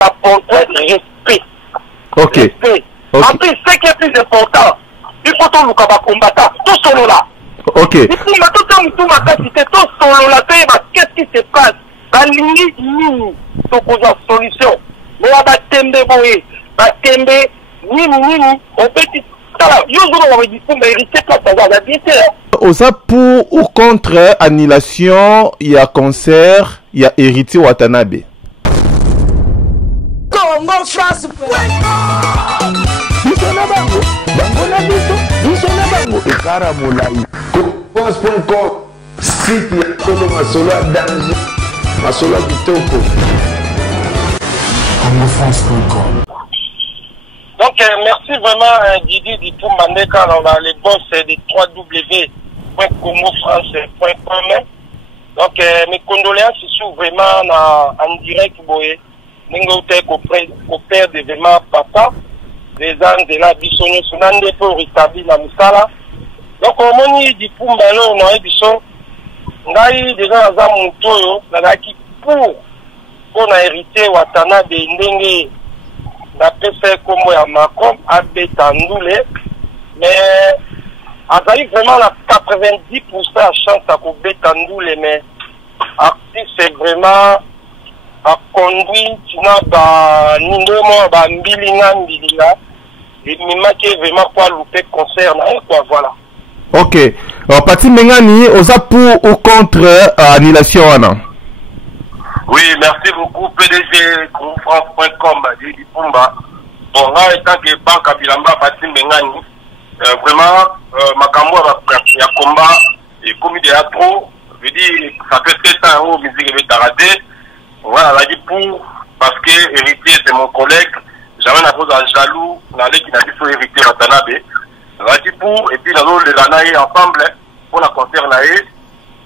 Apporter respect. Ok. Respect. En plus, ce qui est plus important, il faut que nous combattants, tout solo là. Ok. Et puis, tout ma capacité, tout solo là, qu'est-ce qui se passe? La ligne, c'est une solution. Mais on va tembe, on peut Osa pour ou contre annulation, il y a concert, il y a héritier Watanabe. Congo France. Donc, merci vraiment Didi Ditou Mandeka. On a les boss des www.congofrance.com. Donc, mes condoléances sont vraiment en direct. Nous au père de vraiment papa. Les ans de la bisonne, sonande pour rétablir la musala. Donc, au moment où Ditou Mandeka, on a dit ngai déjà dans un montoyo, qui pour hériter Watanabe ndenge na pese comme ya Macron abetandoule, mais azali vraiment la 90% chance à kobetandoule, mais artiste c'est vraiment a conduit tina ba nindomo ba mbilinga et mimaki vraiment pas louper concert na quoi voilà. Ok. Pati Mengani, osa pour ou contre annulation Anna? Oui, merci beaucoup PDG France.com Didi Pumba. Bon, là, étant que Banque Abilamba, Pati Mengani, vraiment, Makambo a combat et commis de trop. Je dis, ça fait 7 ans où musique est taradé. Voilà, elle a dit pour, parce que héritier, c'est mon collègue. J'avais un cause à jaloux, dans qui n'a dit faut hériter Watanabe. Elle a dit pour, et puis dans l'autre, les Lanaï ensemble, pour la concert Naï.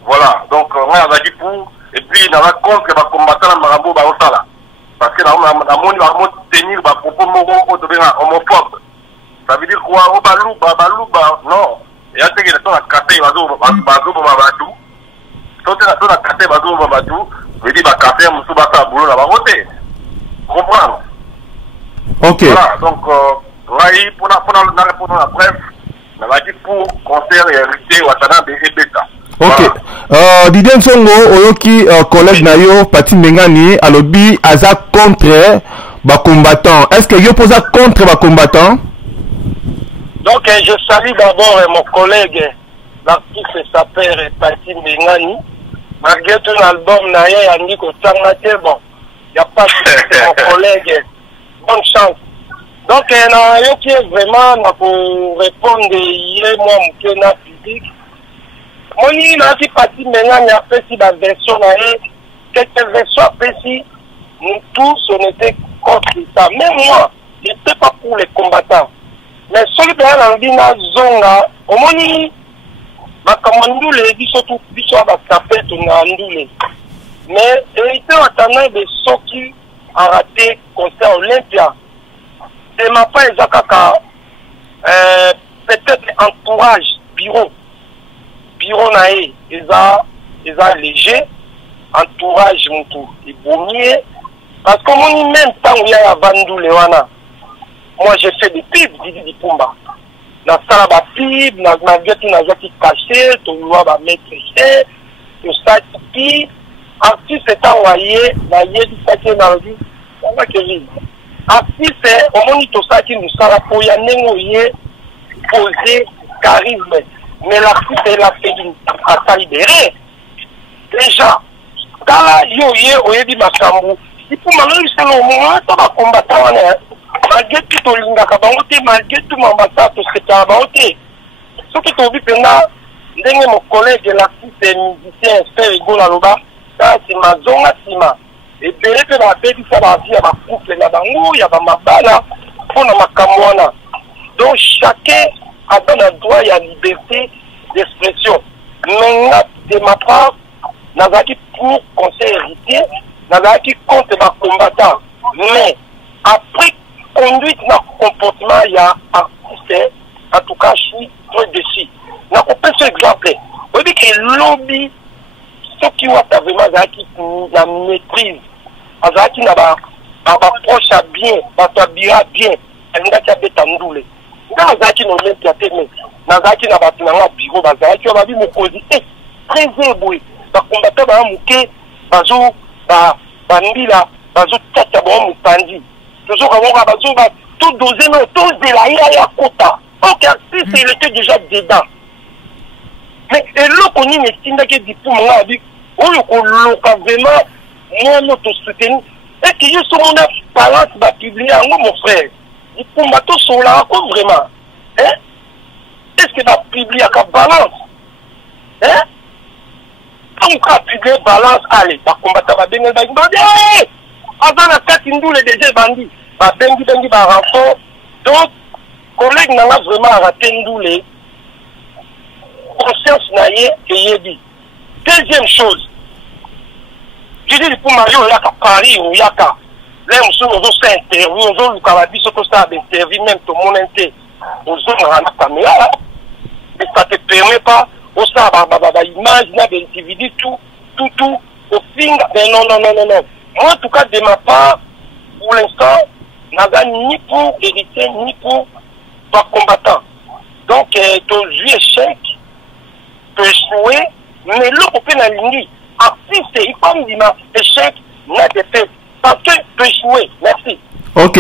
Voilà, donc, voilà, elle a dit pour. Et puis, il y a contre les combattants dans Marambo Barosala. Parce que dans le monde, il va tenir des propos homophobes. Ça veut dire quoi? Non. Et à ce que les gens ont cassé, ils vont Babadou. Quand ils ont cassé, ils vont Babadou. Je dis, café, Moussou Bassa, Boulot, la Baroté. Comprendre? Ok. Voilà, donc, pour la bref, on va dire pour concert et hérité Watanabe et Beta. Ok. Didier Nsongo, oyoki collègue nayo Pati Mengani, alobi aza contre ba combattant. Est-ce que yo posa contre ba combattant? Donc je salue d'abord mon collègue, l'artiste s'appelle Pati Mengani. Malgré tout l'album naye andi ko tangate bon. Y a pas de mon collègue. Bonne chance. Donc na yo qui est vraiment na pour répondre hier moi mon na public. Moi, il a dit Pati Mengani a fait la version, quelques versions après si nous tous on était contre ça. Même moi, je n'étais pas pour les combattants. Mais celui qui a dit na zonga, au moins ma commandule dit surtout biso ba tapé to na ndule. Mais hérité Watanabe de ceux qui a raté concert Olympia. C'est ma part Zakaka peut-être entourage bureau nae eza léger entourage mutu ibomie parce que mon même temps il y a Vandoule wana moi j'ai fait des pubs Didi Pumba na sala ba pub na getu na zaki caché to loi ba maîtriser to sati artiste est envoyé na yedi saki na lui on va que lui artiste au moni to saki nous sala po ya nengo yé poser charisme. Mais l'artiste est la fait d'une attaque libérée. Déjà, quand yo dit Makambu, il faut malheureusement c'est le moment où va combattre. Malgré tout le linga kabangote, malgré tout m'ambassade, tout ce qui a bangote. Ce qui t'ont vu pendant, mon collègue l'artiste est musicien, fait rigolo à l'oba, ça c'est ma zone sima. Et puis que la bébé ça va dire ma couple là bango, il y a ma bala, pour na makamwana. Donc chacun a donné un droit et à liberté d'expression. Maintenant, de ma part, n'avait pour conseil héritier, n'avait contre ma combattant. Mais après conduite, notre comportement, il y a artiste, en tout cas, je suis très déçu. N'a pas ce exemple. On dit que le lobby, ceux qui ont vraiment la maîtrise azaki na ba proche bien bato abira bien alingaki abeta ndule nga azaki na olympia te me nazalaki na bato na nga biro bazalaki babi mokonzi très boye bakombata baa moke bazo bambila bazotata bango mopanzi tozokamoka bazo todoze no tozela ya kota ok artiste il était déjà dedans mais eloko nini etindaki diplôme nga abi oyo koloka vraiment mono tosoutenir et que yo somona balance bapublie yango mon frère diplôme tosolaka ko vraiment hein est-ce que bapublie aka balance hein on ka publie balance allez bakombata babengeli babi aza na kati ndule déjà bandi babengi barenfort donc collègue nanga vraiment araté ndule conscience na ye eyebi. Deuxième chose, je dis pour Mario yaka Paris ou yaka là on se fait interview on se luka babi soko ça interview même tout mon inté on se rend caméra et ça te permet pas au ça ba image na des individus tout au finger non moi en tout cas de ma part pour l'instant n'a ni pour hériter ni pour combattant donc ton jeu échec peut jouer mais l'autre peut na ligne artiste il comme dit ma échec n'a défaite parce que peut jouer merci. Ok,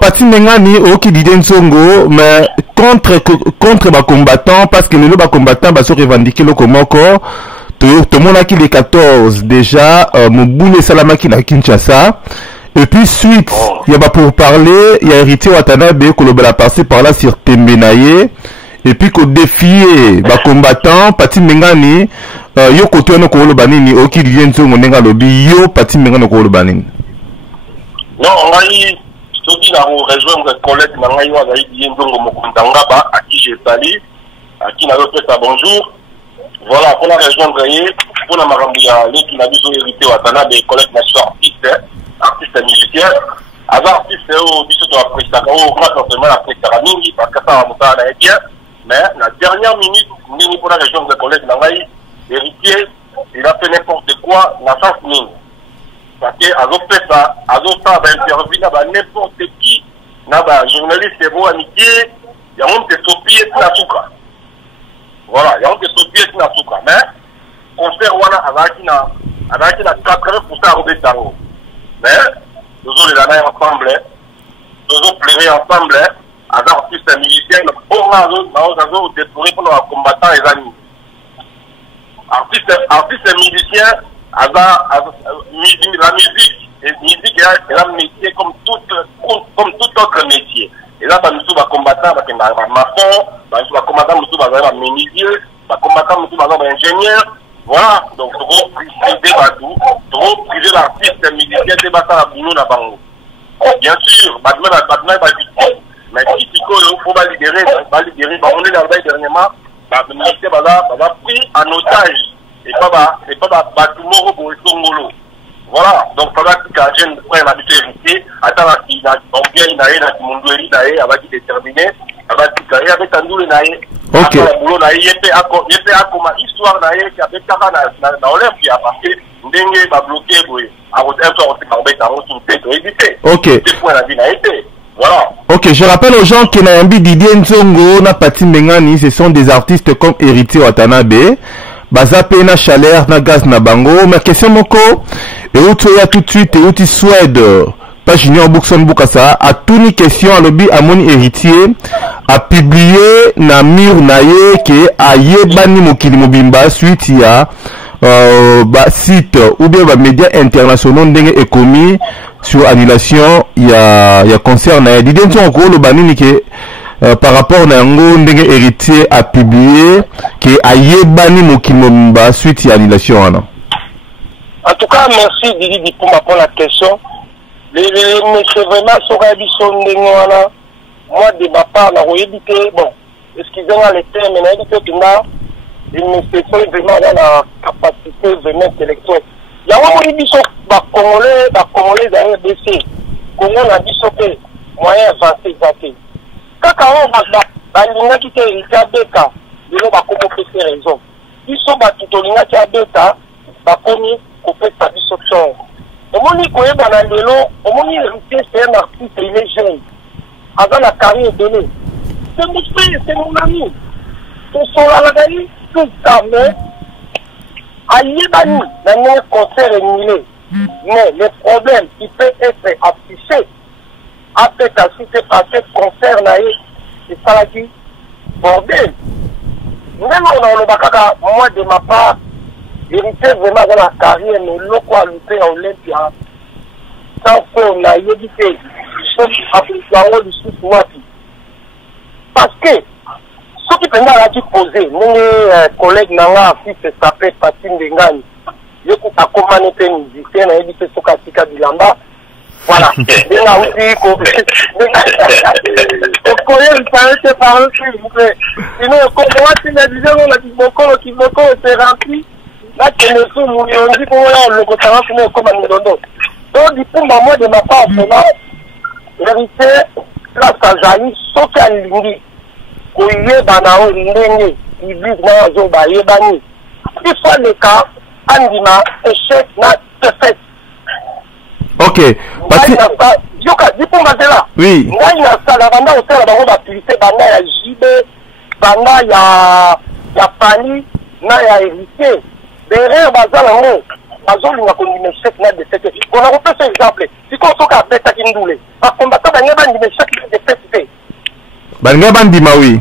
Pati Mengani oki diden songo mais contre ba combattant parce que le ba combattant ba se revendiquer le komoko tout monde a qui les 14 déjà Moboule Salamaki na Kinshasa et puis suite il y a ba pour parler il y a hérité Watanabe ko la passer par là sur Tembenaye et puis ko défier ba combattant Pati Mengani yo koto no ko lo banini oki diden songo nenga lobi yo Pati Mengani ko lo banini. Non, on a eu, ce qui a rejoint collègue, on a eu bien Mokundangaba, à qui j'ai salué, à qui n'a fait ça bonjour. Voilà, pour la rejoindre, pour la Marambouya, les qui n'a vu son hérité Watana, des collègues nationaux artistes musiciens. Avant artiste, au biseau de la presse, au grand enseignement, la presse Ramingi, parce que ça va me bien. Mais la dernière minute, nous, pour la région de collègue, on a eu héritier, il a fait n'importe quoi, la chance mine. Parce que fait ça, interview n'importe qui, journaliste est beau amitié, il y a un qui est sopié pour la souka. Voilà, il y a un qui est sopié pour la souka. Mais, concert wana avec la 80% à Robert Tango. Mais, nous allons les années ensemble, nous allons pleurer ensemble, avec artistes militaires, nous allons détruire pour nos combattants et amis. Artistes musiciens, la musique est un métier comme tout autre métier. Et là, nous sommes combattants avec un maçon, nous sommes combattants avec un menuisier, nous sommes combattants avec un ingénieur. Voilà, donc trop priver trop priver l'artiste musicien débattant à Bounou na Bango. Bien sûr, mais si il faut libérer, on est dans le dernièrement, le ministère va pris en otage. Et pas Batumoro pour le Songolo. Voilà, donc ça va que jeune prenne l'habitude, attends qu'il a bien une année dans le monde de l'île, avec déterminé, avec un double naïe. Ok. Il y a comme histoire naïe qui a fait dans l'Olympia parce que Ndenge va bloquer Ok. Voilà. Ok, je rappelle aux gens que Nayambi Didier Nzongo, na Pati Mengani, ce sont des artistes comme Héritier Watanabe. Baza pe na chaleur na gaz na bango ma question moko et ya tout de suite et uti Suède pas junior Bookson Bukasa a tuni question à lobby à mon héritier a publié na mur naye ke a yebani mokili mobimba suite ya site ou bien ba médias internationaux ndenge ekomi sur annulation ya concert na Didier Nzongo lo banini ke par rapport à Nango ndenge héritier a publié que ayebani mokimomba suite à l'annulation. En tout cas, merci Didi pour la question. Mais c'est vraiment sur la vision de moi de ma part, bon, excusez-moi les termes, mais il me fait vraiment dans la capacité vraiment intellectuelle. Il y a un vision Congolais dans le BC. Comment on a dit que moyen avancé. Kaka on va qui te beka de no ba komo pese raison biso ba tutolinga ki abeta ba komi ko pesa biso son Omoni koyeba na lelo, omoni héritier c'est un artiste, il est jeune. Avant la carrière donnée. C'est mon frère, c'est mon ami. Tout cela la gagné, tout ça, mais Aïebani, dans un concert annulé. Mais le problème qui peut être affiché après qu'à cité passé concert c'est ça là qui bordel. Même on le bakaka, moi de ma part, héritier vraiment dans la carrière, mais l'eau à louper à Olympia. Sans qu'on a évité, sauf à le sous-wapi. Parce que, ce qui peut nous poser, mon collègue Nanga, fils de s'appelle Patine Bengani, je peux accompagner les musiciens, et éviter ce cas Bilamba. Voilà. Il y a aussi, vous connaissez le parler, par s'il vous plaît. Sinon, comme moi, si la disais, on a dit beaucoup, qui beaucoup, c'est rempli. Là, tu me fous, on dit qu'on a le côté comme un dodo. Donc, du coup, moi, de ma part, l'héritier, là, ça jaillit, sauf qu'à l'indi. Koye banao ndenge iblis na zoba yebani il faut le cas andima échec na défaite. OK parce que yoka dipo mazela oui ngai na sala banda hôtel bango ba publicité banda ya JB banda ya Pani na ya héritier derrière bazala ngo bazolinga kondima échec na défaite. On a repris ce exemple si qu'on soka beta kindule ba combattant banga bandima échec na défaite. Banga bandima oui.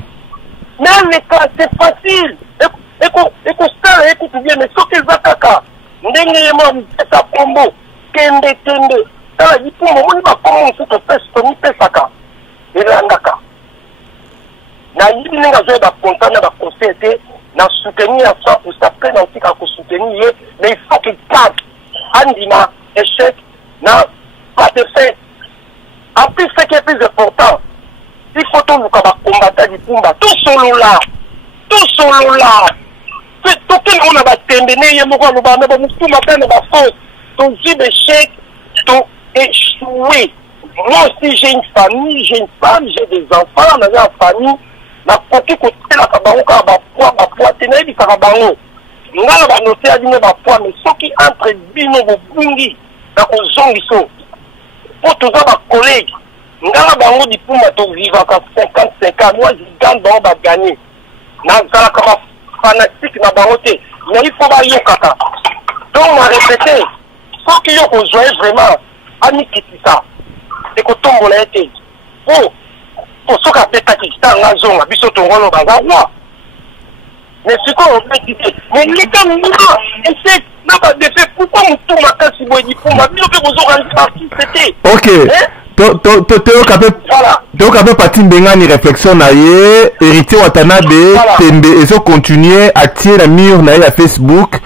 Même les cas, c'est facile. Écoute bien, mais ce que ça caca, ndenge ça combo, kende. Ça dit pour moi, on va commencer à faire ce qu'on fait ça. Et là, ndaka. Na yidi nga zo ba content na ba conseiller na soutenir à 100% après dans tika ko soutenir, mais il faut qu'il cadre. Andima échec na pas de fait. En plus, ce qui est plus important, il faut tout le combattre du Pumba. Tout solo là. Tout le monde va t'aimer. Il y a un moment où on va faire ton jeu d'échec, ton échoué. Moi aussi, j'ai une famille, j'ai une femme, j'ai des enfants, on a une famille. La côté côté la kabango ka ba poids tenez di kabango. Ngala ba noter a dit ba poids mais ceux qui entre bino bo bungi na ko zongiso. Pour tous ba collègues ngala bango di Pumba to vivre à 55 ans moi je gagne bango ba gagner na zala comme fanatique na bango te mais il faut ba yokaka donc on a répété faut que yo ko jouer vraiment ani kitisa et ko tombola été pour ce qu'a fait Pakistan la zone biso to ngolo ba roi mais ce qu'on peut dire mais l'état nous et c'est n'a pas de fait pourquoi on tourne à kasi boy di Pumba bio que vous aurez parti c'était OK Théo Kapé Patine Bengani réflexion na ye héritier Watanabe tembe et continuer à tirer la mur na ya Facebook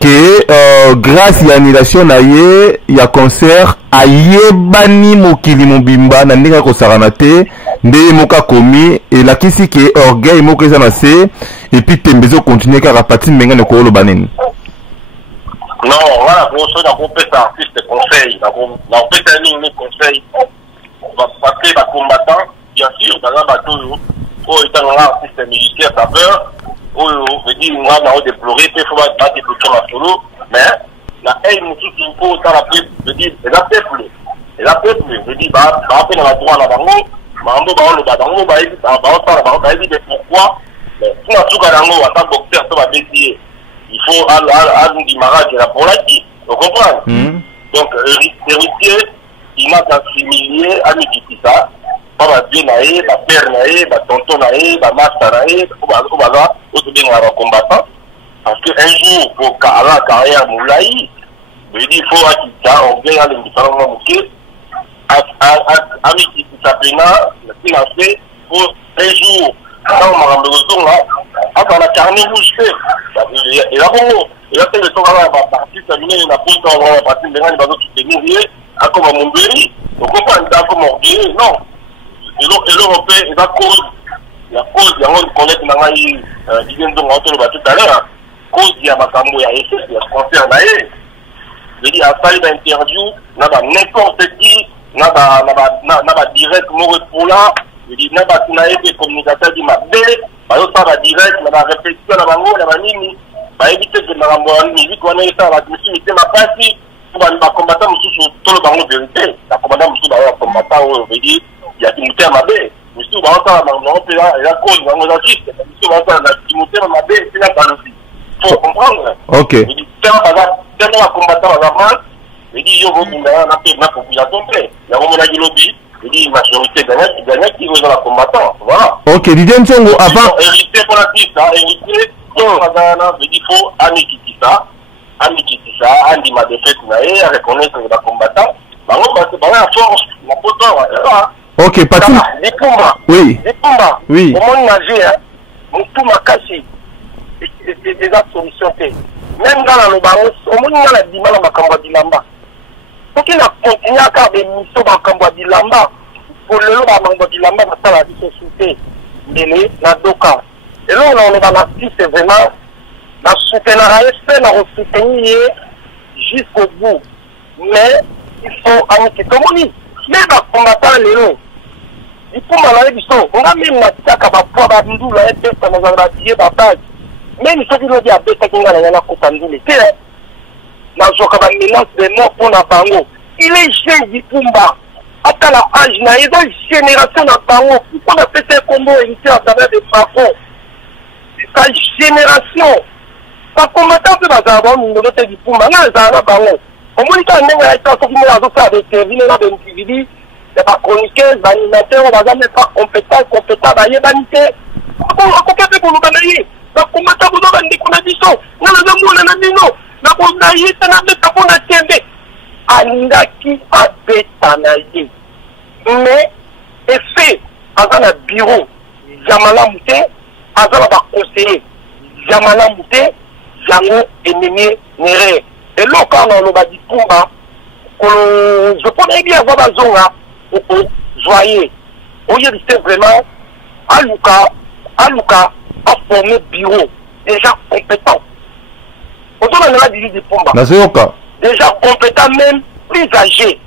que grâce à l'annulation na ye ya concert ayebani mokili mobimba na ndenge ko saranate nde moka komi et la kisi que orgueil moko ezana se et puis tembe zo continuer car Patine Bengani ko lo baneni. Non, voilà, pour ceux qui ont fait ça, artiste conseil, on fait un ligne conseil, parce que les combattants, bien sûr, dans un bateau, où étant un artiste militaire, ça peur, où on veut dire, on va déplorer, il faut pas déplorer la solo, mais la haine, nous tous, il faut autant la peuple, je dis, et la peuple, je dis, bah, on fait dans la droite là-bas, mais pourquoi, si on a tout à l'angle, en tant que boxeur, ça va décider. Il faut un démarrage de la politique, vous comprenez? Donc, héritier, il m'a assimilé à Mikitisa, pas ma vie naïe, ma père naïe, ma tonton naïe, ma master naïe, au combattant. Parce qu'un jour, pour la carrière Moulaï, il faut on vient à l'indifférent Mouké, à Mikitisa Pena, il a fait pour un jour. Quand on m'a besoin là, dans la carne rouge, et là, bon, et là, c'est le temps à la partie terminée, il a pris dans la partie de l'année, il va se tenir, à comme mon béni, donc on peut pas comme orgueil, non. Et l'Européen, il a cause, la cause, il y a un collègue qui m'a dit, tout à l'heure, cause, il y a ma femme, il y a essai, il y a ce concert là, je dis, à ça, il y a interview, n'a pas n'importe qui, n'a pas direct, mauvais pour là. Je dis, n'a pas de communicateur qui m'a dit, ça va direct, on va réfléchir à la bango, la vanille, va éviter que la musique, on ait ça, la musique, ma partie, pour les combattants, tout le banc de vérité. La combattant, les combattants, on veut dire, il y a Timothée Mabé. Mais si on va entendre la cause, on va dire, si on va entendre Timothée Mabé, c'est la aussi. Il faut comprendre. Ok. Il dit, tellement la combattant à la main, il dit, il y a une population. Il y a un lobby. Il dit, majorité gagnante qui rejoint la combattant. Voilà. Ok, Didier Nzongo, avant. Hérité pour la piste, hérité. Il faut Amikitisa, Andi ma défaite, reconnaître la combattant. C'est pas la force, la poteau. Ok, Patou. Les Pumba. Oui. Les Pumba. Oui. Au monde nagé, tout m'a cassé. Des solutions. Même dans le baron, au monde il y a la dimanche dans Makamba Dilamba. Donc il a continué à faire des missions dans Makamba Dilamba. Pour le lot de Makamba Dilamba, dans la vie société, mêlée, dans Doka. Et là, on est dans la piste, c'est vraiment la soutenir jusqu'au bout. Mais il faut amener comme on dit. Mais les combattants, les lots. Il faut m'en du son. On a même la tia qui va pouvoir nous la tête dans la vie de la base. Même il faut que nous disions à Beta qui n'a la coupe en nous. Dans le mélange des morts pour la bango. Il est jeune du Pumba. Après la âge, il y a une génération de bango. Pourquoi on a fait un combo hérité à travers des parfums? Sa génération. Par combattant, c'est dans un monde du Pumba. Non, c'est un bango. Au moins, il y a un été qui m'a avec des individus, des chroniqueurs, des animateurs, on va jamais pas compétent, vanité. On peut faire pour nous gagner. La combattant, vous avez dit qu'on a dit ça. Non, on a dit non. La combattant, on a dit Alindaki a bétanaïe. Mais, effet, dans le bureau, Yamala Mouté, dans le conseiller, Yamala Mouté, Yango ennemi Nere. Et là, quand on a dit Pumba, je connais bien voir la zone, joyeux. Au lieu de dire vraiment, Aluka a formé bureau, déjà compétent. Autour de la dit Pumba. Déjà compétent, même plus âgé.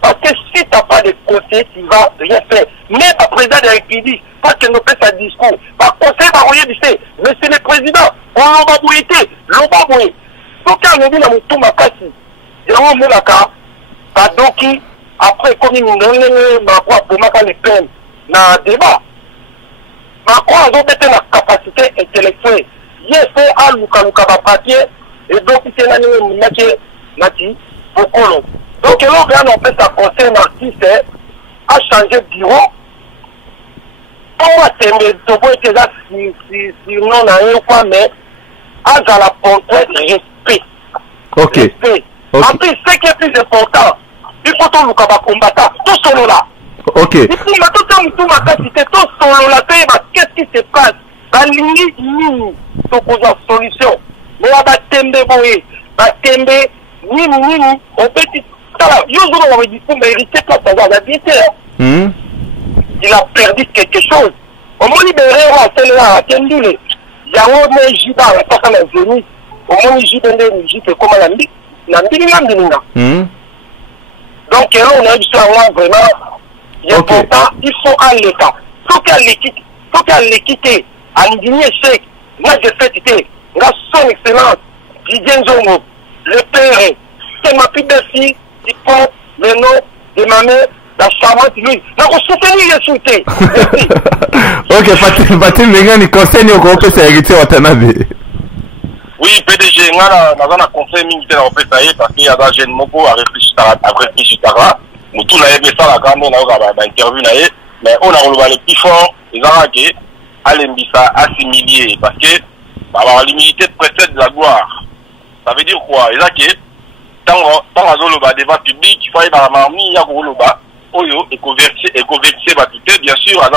Parce que si tu n'as pas de conseil, tu ne vas rien faire. Mais le président de la République, pas qu'il ne fait sa discours, par conseil, par rien du fait. Mais c'est le président, on l'a bouillé, l'on va bouiller. Donc, quand on dit dans mon tour, ma casse, il y a un mot là, donc, après, comme il m'a quoi pour ma les peines, dans le débat, ma quoi, on a peut-être la capacité intellectuelle. Il y a fait à Luka papier, et donc, il y a un Nati, pour Colomb. Donc, là, on fait sa conseil, l'artiste a changé de bureau. Comment c'est mes devoirs que là, si non, on a un quoi, mais à la portrait, respect. Ok. Respect. En plus, ce qui est plus important, il faut tout le combattant, tout solo là. Ok. Il faut tout ma capacité, tout solo là, qu'est-ce qui se passe? La ligne, donc on a solution. Mais on va tembe, ni, on peut dire, on va dire, mais il était pas dans la vie. Il a perdu quelque chose. On m'a libéré, on a fait là, à Kendule. Il y a un jiba, on a fait la venue. On m'a dit, c'est comme la vie. Donc, là, on a dit ça vraiment. Il est important, il faut aller l'état. Il faut qu'elle quitte. À l'indigné chèque, moi j'ai fait quitter. Son excellence, Didier Nzongo, le père, c'est ma plus belle fille, il prend le nom de ma mère, la charmante lui. Donc, on soutient les soutiens. Ok, Patrick Mengani, conseil au groupe, c'est hérité Watanabe. Oui, PDG, on a un conseil militaire en fait, parce qu'il y a des jeunes mots à réfléchir à nous tous les ça la grande on a interview mais on a le plus fort les arrêtés à l'embissa assimiler parce que l'humilité précède la gloire. Ça veut dire quoi? Et là que tant le débat public il faut aller dans la marmite il y a le bas oyo et converser bien sûr à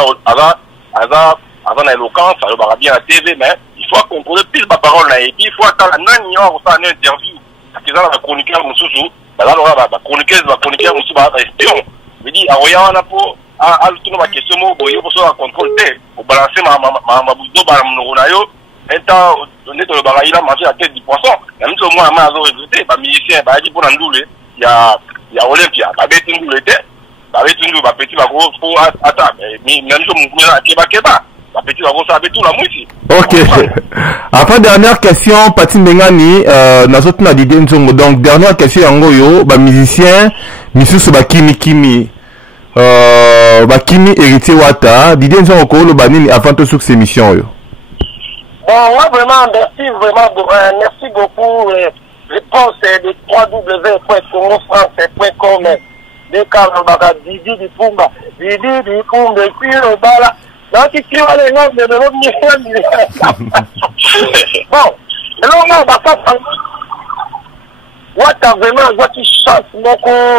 éloquence ça va bien à TV mais il faut contrôler plus ma parole là et puis il faut attendre un an ça une interview parce que là la chroniqueur nous sous là la chroniqueuse nous sous espion me dit ah ouais on a pour à tout ma question mo boyo pour ça contrôle pour balancer ma boudo ba mnona yo étant on est dans le baraï là manger à tête du poisson même tout moi ma zo recruter ba musicien ba dit pour ndoule il y a Olympia ba beti ndoule té ba beti ndoule ba petit ba gros pour attends mais même tout mouvement là keba petit ça tout la moitié. Ok. Après dernière question, Pati Mbengani, nazote na Didier Nzongo. Donc dernière question yango yo, ba musicien, misusu ba kimi héritier wata, Didier Nzongo ko lo banini avant to sur ces missions yo. Bon, moi vraiment merci beaucoup. Je pense de www.congofrance.com. Des cas Didi Dipumba, puis le bala. Donc, il y a les noms de l'homme. Bon, l'homme, Wata vraiment, je qui chante beaucoup,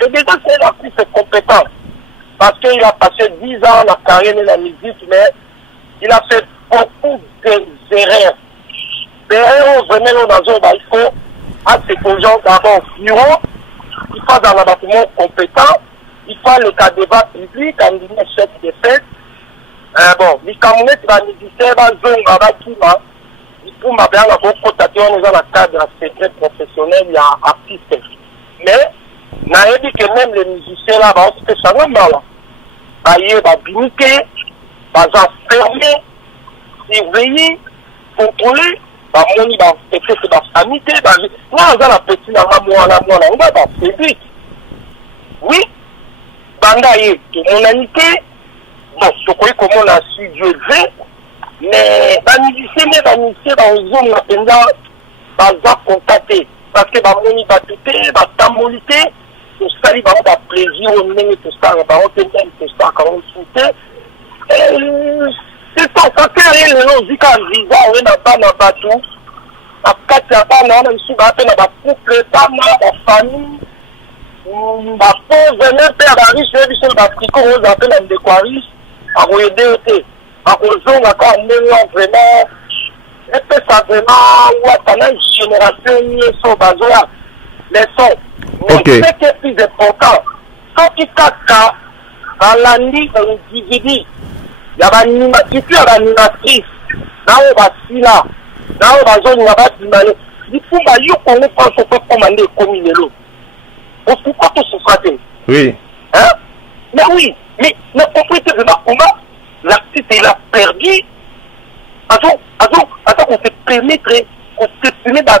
et déjà, c'est l'artiste compétent. Parce qu'il a passé 10 ans dans la carrière de la musique, mais il a fait beaucoup d'erreurs. Des erreurs, vraiment, dans un il faut à ces gens d'abord au bureau, il faut dans un bâtiment compétent, il faut le cas débat public, en ligne chef de fête. Bon, les Camerounais, les musiciens, les gens, pour ma bien la constatation, nous avons la cadre secret professionnel, il y a artiste. Mais, n'a dit que même les musiciens là, on se fait ça normal. Ils vont biniquer, ils vont fermer, surveiller, contrôler, ils vont faire la sanité, nous avons la petite, on va faire vite. Oui, bandaye, tout mon amitié, bon, je crois comment on a su Dieu fait. Mais les musiciens, les zone contacté parce que les gens vont tambolité, tout ça, ils vont avoir plaisir, tout ça, ils vont tout ça, quand on soutient. C'est ça, ça fait rien, les logiques en visa, on n'a pas dans bateau. Après, il y a pas dans le couple, pas dans la famille. Ma pauvre, même père, la riche, les bichons, la tricot, on appelle un décoiris, à aider. À cause de vraiment, et puis ça vraiment, pendant une génération, ils besoin les sons. Mais ce qui est plus important, quand tu caches dans la ligne d'un individu, il y a une animatrice, là on va si là on va zone, il y a pas de mal. Du coup, il y a qu'on ne peut pas commander comme il est là. On ne peut pas tout se frapper. Oui. Hein? Mais oui, mais la propriété de ma combat, l'artiste il a perdu. Attends, on se permettre, on se permet dans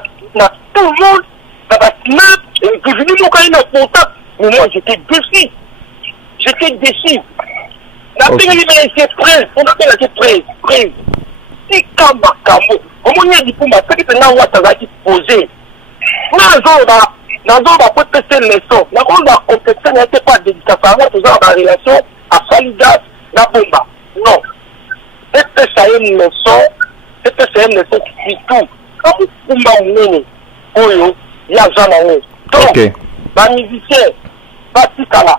tout le monde, dans la snap, et je suis venu quand il a contact. Mais moi j'étais déçu. La personne il m'a été prêt, on appelle la prêt. Si Kamba, comment il y a dit pour moi, ce qui est là où tu as posé. Dans un peut tester les sons. La compétition n'était pas dédicace à moi, toujours dans la relation à Salidas, la bomba. Non. C'est ça une leçon, qui tout. Quand vous m'emmenez, il y a jamais. Donc, les musiciens, pas si là.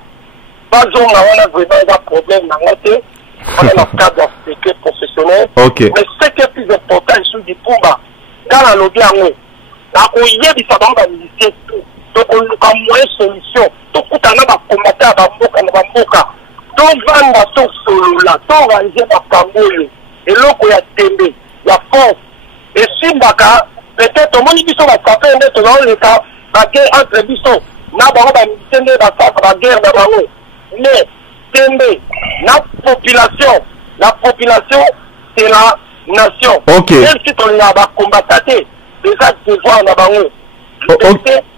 Pas on a vraiment un problème dans la tête. On a le cadre de professionnel. Mais ce qui est plus important, c'est du Pumba. Dans la lobby, on y a des musiciens tout. Donc, on a moins de solutions. Donc, on a combattu à Bamboka. Donc, on va sur solo là. Donc, on va dire à Kamboyo. Et là, il y a Témé. Il y a force. Et si Mbaka, peut-être, au moins, ils sont à frapper un autre dans le cas. La guerre entre les bisons. N'a pas de musiciens dans la guerre d'abord. Mais, Témé, la population, c'est la nation. Même si on a combattu, déjà, tu vois, on a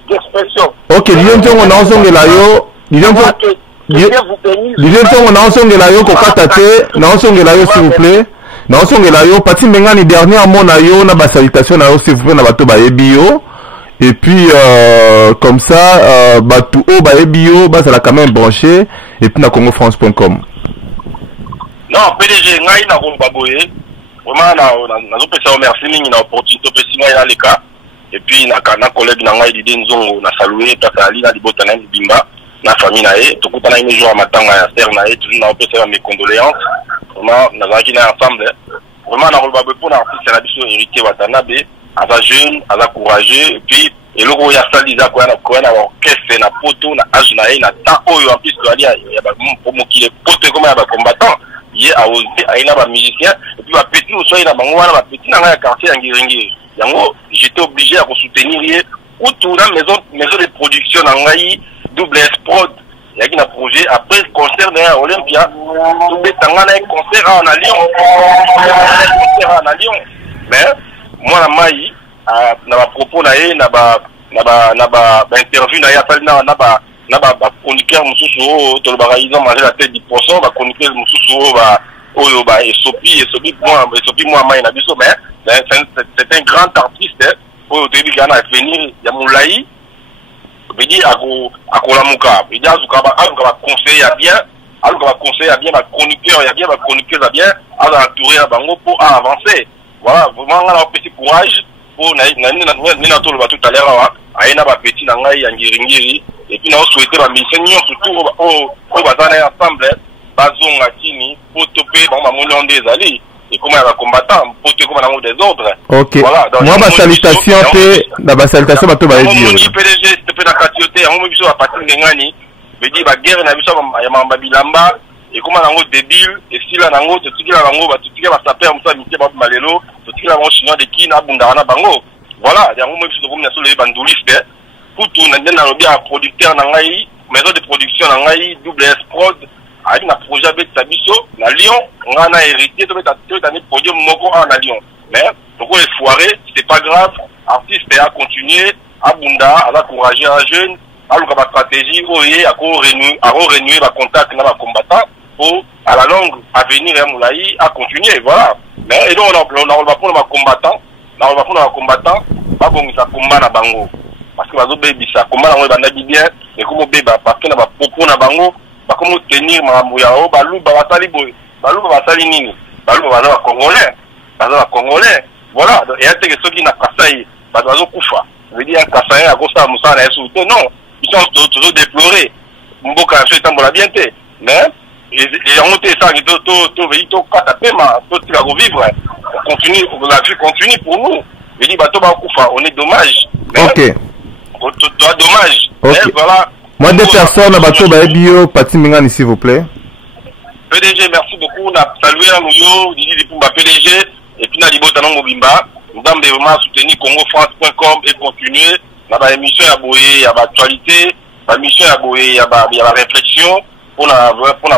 d'expression. Disons que on a ensemble là yo. Disons que on a ensemble là yo kokatate, na ensemble là yo s'il vous plaît. Na ensemble là yo Pati Mbengani dernièrement na yo na ba salutation na yo s'il vous plaît na bato ba ebio. Et puis comme ça bato o ba ebio ba ça la quand même branché et puis na congofrance.com. Non, PDG ngai na ko baboye. Vraiment na zo pesa merci mingi na opportunité pesi ngai na leka. Et puis na collègue na ngai Didier Nzongo na saluer Pasali na libota na bimba na famille na e to kutana une jour matanga ya ser na e toujours na opesa mes condoléances vraiment na zaki na ensemble vraiment na rolba pour na artiste na biso héritier Watanabe asa jeune asa courageux et puis eloko ya saliza ko na orchestre na poto na âge na e na ta oyo en plus to ali ya ba mokile poto comme ya ba combattant ye a osé aina ba musicien et puis ba petit osoyi na bango wana ba petit na ya quartier ya Ngiringi. J'étais obligé à soutenir ou tout la maison de production en Double S Prod. Il y a un projet après concert à Olympia, tout est un concert en Lyon. Mais moi la maï na ba propos na ye na ba interview na ya appel na chroniqueur mususu to ba ils ont mangé la tête 10% ba chroniqueur mususu ba oyo ba esopi moi maï na biso mais c'est un grand artiste oyo te dit na venir ya Moulaï veut dire akolamuka veut dire azuka ba conseiller bien ba chroniqueur ya bien ba chroniqueuse ya bien à entourer bango pour avancer. Voilà, vraiment on a un petit courage pour tout à l'heure aina ba petit na ngai ya ngiringiri et puis na souhaiter ba mission surtout au bazana ensemble bazonga kini pour toper ba mamoni des alliés et comment va combattant pour te comme dans des ordres. OK. Voilà, donc moi ba salutation te na ba salutation bato ba dire. Mon PDG te fait la catioté on mo biso ba parti ngani veut dire ba guerre na biso ya mamba bilamba et comment nango débile et si là nango te tikila nango ba tikila ba saper musa mitie ba malelo te tikila nango chinois de qui na bunda na bango voilà yango mo biso comme na solo banduliste pour tout na ndena lobia producteur na ngai maison de production na ngai double S prod a na projet avec Tabiso na Lyon on a hérité de ta produit moko en Lyon mais pourquoi est foiré c'est pas grave artiste a continuer à bunda à encourager un jeune à la stratégie oye à renouer la contact na ba combattant pour à la longue avenir à Moulaï à continuer voilà mais et donc on va prendre ma combattant pas bon ça combat na bango parce que bazo baby ça combat na banda bien et comme beba parce que na ba propos na bango ba comment tenir mambo ya o balu ba basali boy balu ba basali nini balu ba congolais voilà et à te que ceux qui na kasai ba bazo kufa veut dire kasai à cause ça musa na yesu non ils sont toujours déplorés mboka fait tambola bien té mais et on monte ça to veito kata pema to tira revivre on a pu continuer pour nous je dis bato ba kufa on est dommage OK toi dommage okay. Mais voilà moi deux personnes à bato ba bio Pati Mengani s'il vous plaît PDG merci beaucoup na saluer à Nouyo Didi Pumba PDG et puis na libota non mobimba nous avons vraiment soutenir congofrance.com et continuer na ba émission ya boye ya ba actualité ba mission ya boye ya ba réflexion pour la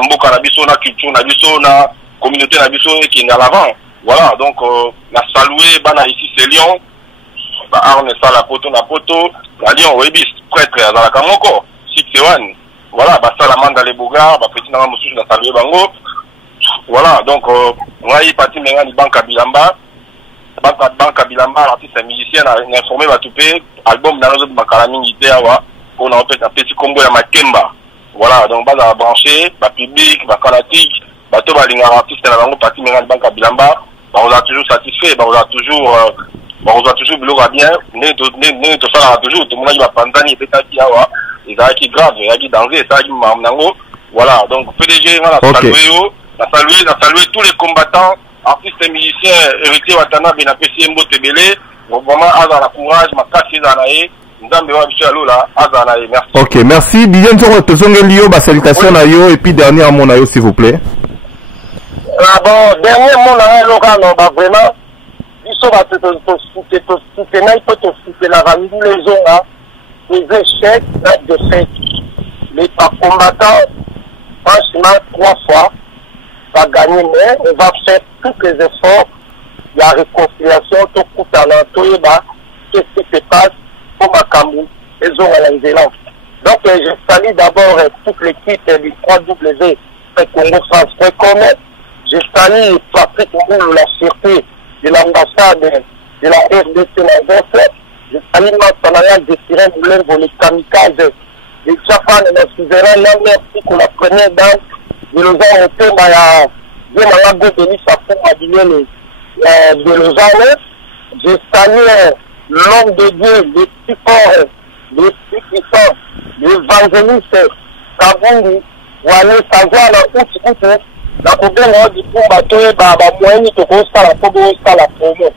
mboka na biso na culture na biso na communauté na biso qui est à l'avant voilà donc na saluer bana ici c'est Lyon ba arne ça la poto na Lyon webis prêtre à la kamoko 61 voilà ba salamanda les boga ba petit na mususu na saluer bango voilà donc ngai Pati Mengani banka bilamba artiste musicien na informé ba tupé album na réseau de makalami ité awa on a fait un petit combo ya Makemba voilà donc bas branché ba public ba fanatique ba to ba linga artiste na bango Pati Mengani banka bilamba ba on a toujours satisfait on a toujours biloko bien ne to ça toujours tout le monde va panzani et tati awa et ça qui grave et qui danger ça qui mamnango voilà donc PDG na saluer tous les combattants artistes et musiciens héritiers watana bena pesi mbote belé vraiment aza la courage makasi za nae nzambe wa biso alola aza nae merci. OK merci bien sûr tozongeli yo ba salutation na yo et puis dernier mot na yo s'il vous plaît. Bon dernier mot na yo quand ba vraiment biso ba te soutenir il faut te soutenir la famille les gens là les échecs de fait les combattants franchement 3 fois va gagner mais on va faire tous les efforts la réconciliation tout coup à l'entourage qu'est-ce qui se passe pour Makambu et Zonga-Lanzéland. Donc je salue d'abord toute l'équipe du 3W CongoFrance.com. Je salue Patrick Moulou, la sûreté de l'ambassade de la RDC Lanzéland. Je salue Massanayan Désiré Moulengo, les kamikazes, les Japan et les souverains. Merci pour la première danse. Je nous ai été bien malade de Denis Sapou Madinene de Lausanne. Je salue l'homme de Dieu, le plus fort, le plus puissant, l'évangéliste Kabungu, Wane Sazwa na Outi, la problème du coup, moyen de la promo.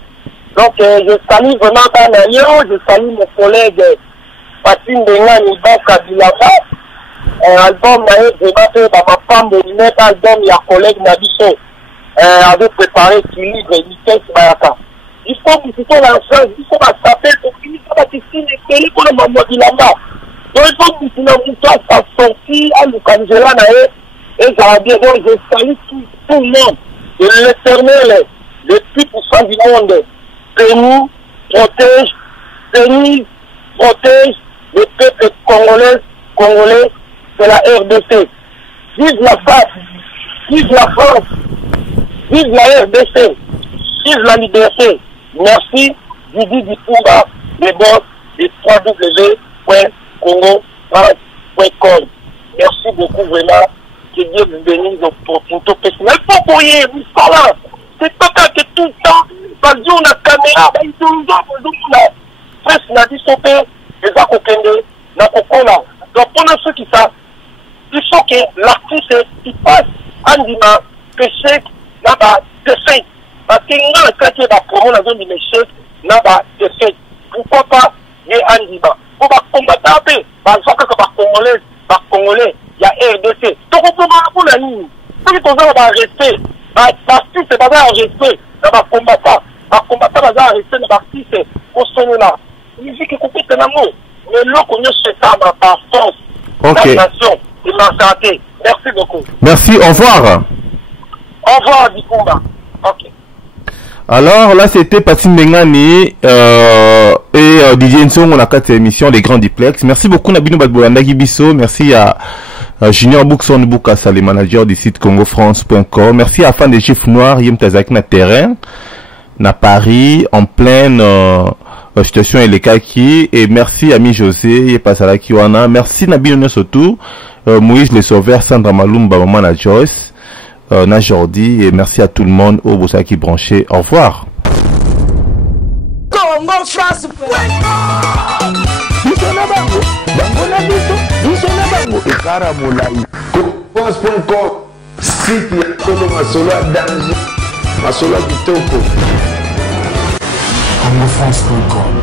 Donc, je salue vraiment Daniel, je salue mon collègue Pati Mengani Banka Bilamba. Album vraiment fait ma femme de lunettes, album il y a collègue Nabiso avait préparé Équilibre et Michel Bayaka. Il faut visiter la France, il faut s'appeler pour finir ça qui signe et télé pour le moment de là-bas. Donc il faut visiter la mouton, ça sortit à l'Ukangela et et ça va bien. Donc je salue tout le monde. Et l'Éternel, le Tout-Puissant du monde, bénit, protège le peuple congolais de la RDC. Vive la FAC, vive la France, vive la RDC, vive la liberté. Merci, Didi Dipumba, les boss du www.congo.com. Merci beaucoup vraiment. Que Dieu vous bénisse l'opportunité personnelle. Pour vous, vous là. C'est pas que tout le temps, parce qu'on a caméra, ils ont presque n'a dit son père, les a coquendés, n'a cocola. Donc pendant ceux qui savent, il faut que l'artiste il passe en disant que c'est n'a pas de fait. Parce que nous, le quartier va prendre la zone de l'échec, n'a pas de fait. Pourquoi pas, il y a un disant. On va combattre un peu, parce que Congolais, il y a RDC. Donc on peut voir pour la ligne. Si on va rester, l'artiste c'est pas un respect, on va combattre. Va combattre, on va rester dans l'artiste, on se là. Musique est complètement l'amour. Mais l'eau qu'on a chez ça, par force, la nation et ma santé. Merci beaucoup. Merci, au revoir. Au revoir, Dipumba. Ok. Alors là, c'était Pati Mengani et Didier Nsong, on a 4 émissions, les grands duplex. Merci beaucoup, Nabino Badboulanda Gibiso. Merci à Junior Boukson Boukassa, les managers du site congofrance.com. Merci à Fan des Chiffres Noirs, Yem Tazak na terrain, na Paris, en pleine situation Elekaki. Et merci à Mi José, Pasala Kiwana. Merci Nabino Sotou, Moïse Le Sauveur, Sandra Malumba, Maman Joyce. Na Jordi, et merci à tout le monde au Bossa qui branché. Au revoir. Congo France. CongoFrance.com